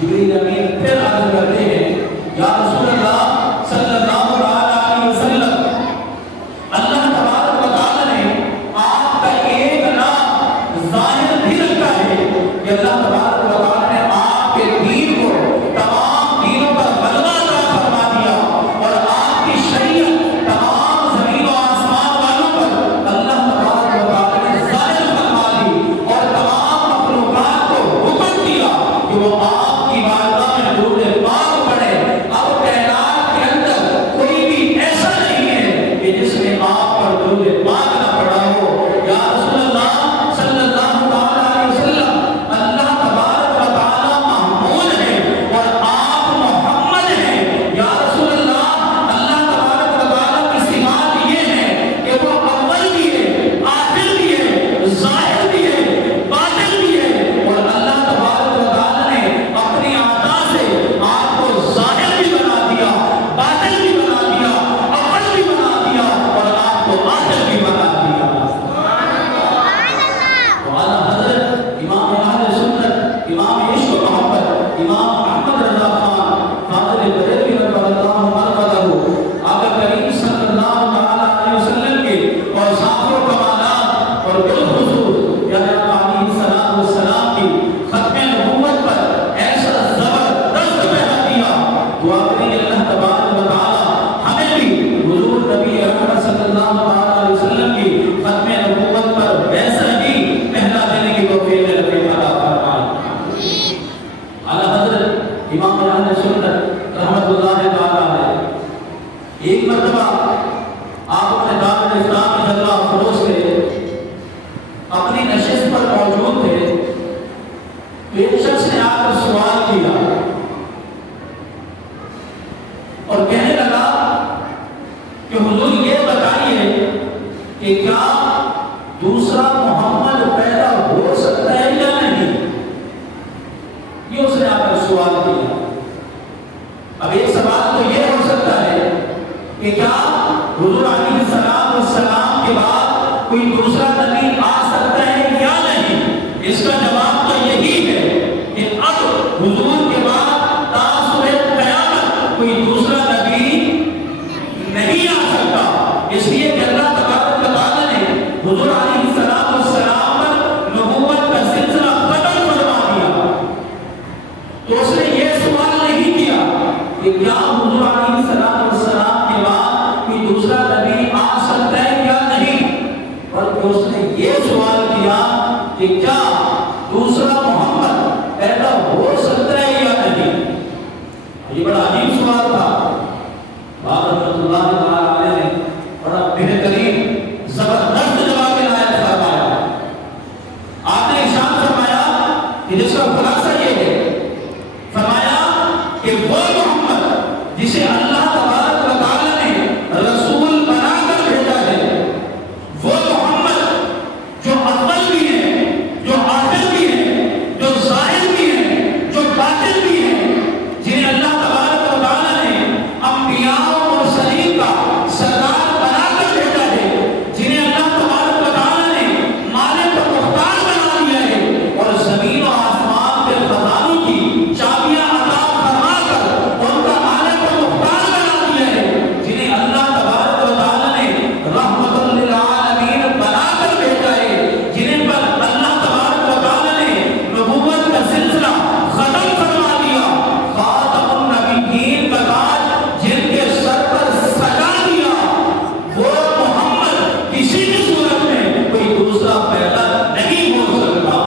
جبریل امین پھر عرض کرتے ہیں یا رسول اللہ صلی اللہ علیہ وسلم، اللہ تبارک و تعالیٰ نے آپ کا ایک نام ظاہر بھی رکھا ہے کہ اللہ تبارک و تعالیٰ نے آپ کے دین کو تمام دینوں پر غلبہ عطا فرما دیا، اور آپ کی شریعت تمام زمین و آسمان والوں پر اللہ تبارک و تعالیٰ نے ظاہر فرما دی، اور تمام مخلوقات کو حکم دیا کہ وہ آپ کی بارگاہ میں درود پاک پڑھے۔ اب کائنات کے اندر کوئی بھی ایسا نہیں ہے کہ جس نے آپ پر درود پاک نہ پڑھا ہو۔ یا رسول اللہ صلی اللہ علیہ وسلم، اللہ تبارک و تعالیٰ محمود ہے اور آپ محمد ہیں۔ یا رسول اللہ، اللہ تبارک و تعالیٰ کی صفات یہ ہے کہ وہ اول بھی ہے، آخر بھی ہے، ظاہر بھی ہے، باطن بھی ہے، اور اللہ تبارک و تعالیٰ نے اپنی عطا سے آپ کو ظاہر بھی بنا دیا، باطن بھی بنا دیا، اول بھی بنا دیا، اور آپ کو آخر بھی بنا دیا۔ وعلی حضرت امام اہل سنت، امام عشق و محبت، امام احمد رضا خان فاضل بریلوی رضی اللہ عنہ، آقا کریم صلی اللہ علیہ وسلم کے اوصاف و کمالات اور بالخصوص یعنی علیہ الصلوۃ والسلام کی ختم نبوت پر ایسا زبردست پہرا دیا۔ دعا کریں اللہ تبارک و تعالی ہمیں بھی حضور نبی اکرم صلی اللہ علیہ وسلم کی ختم نبوت پر ویسا ہی پہلا دینے کی توفیق عطا فرمائے۔ اعلیٰ حضرت امام اہل سنت رحمۃ اللہ تعالی علیہ ایک مرتبہ آپ اپنے دار الاسلام میں جلوہ افروز تھے، اپنی نشست پر موجود تھے، تو ایک شخص نے آ کر سوال کیا اور کہنے لگا کہ حضور یہ بتائیے کہ کیا دوسرا محمد پیدا ہو سکتا ہے یا نہیں؟ یہ اس نے آ کر سوال کیا۔ اب ایک سوال تو یہ ہو سکتا ہے کہ کیا حضور علیہ السلام کے بعد کوئی دوسرا نبی آ سکتا ہے یا نہیں؟ اس کا جواب تو یہی ہے کہ اب حضور کے بعد تا صبح قیامت کوئی دوسرا نبی نہیں آ سکتا، اس لیے کہ اللہ تبارک و تعالیٰ نے حضور علیہ السلام پر نبوت کا سلسلہ ختم فرما دیا۔ تو اس نے یہ سوال نہیں کیا کہ کیا حضور علیہ السلام کے بعد کوئی دوسرا نبی آ سکتا ہے یا نہیں، بلکہ اس نے یہ سوال کیا کہ کیا دوسرا محمد پیدا ہو سکتا ہے یا نہیں۔ یہ بڑا عجیب سوال تھا۔ بابا رحمۃ اللہ علیہ نے بڑا بہترین زبردست جواب عنایت فرمایا۔ آپ نے ارشاد فرمایا کہ جس کا خلاصہ یہ ہے، فرمایا کہ وہ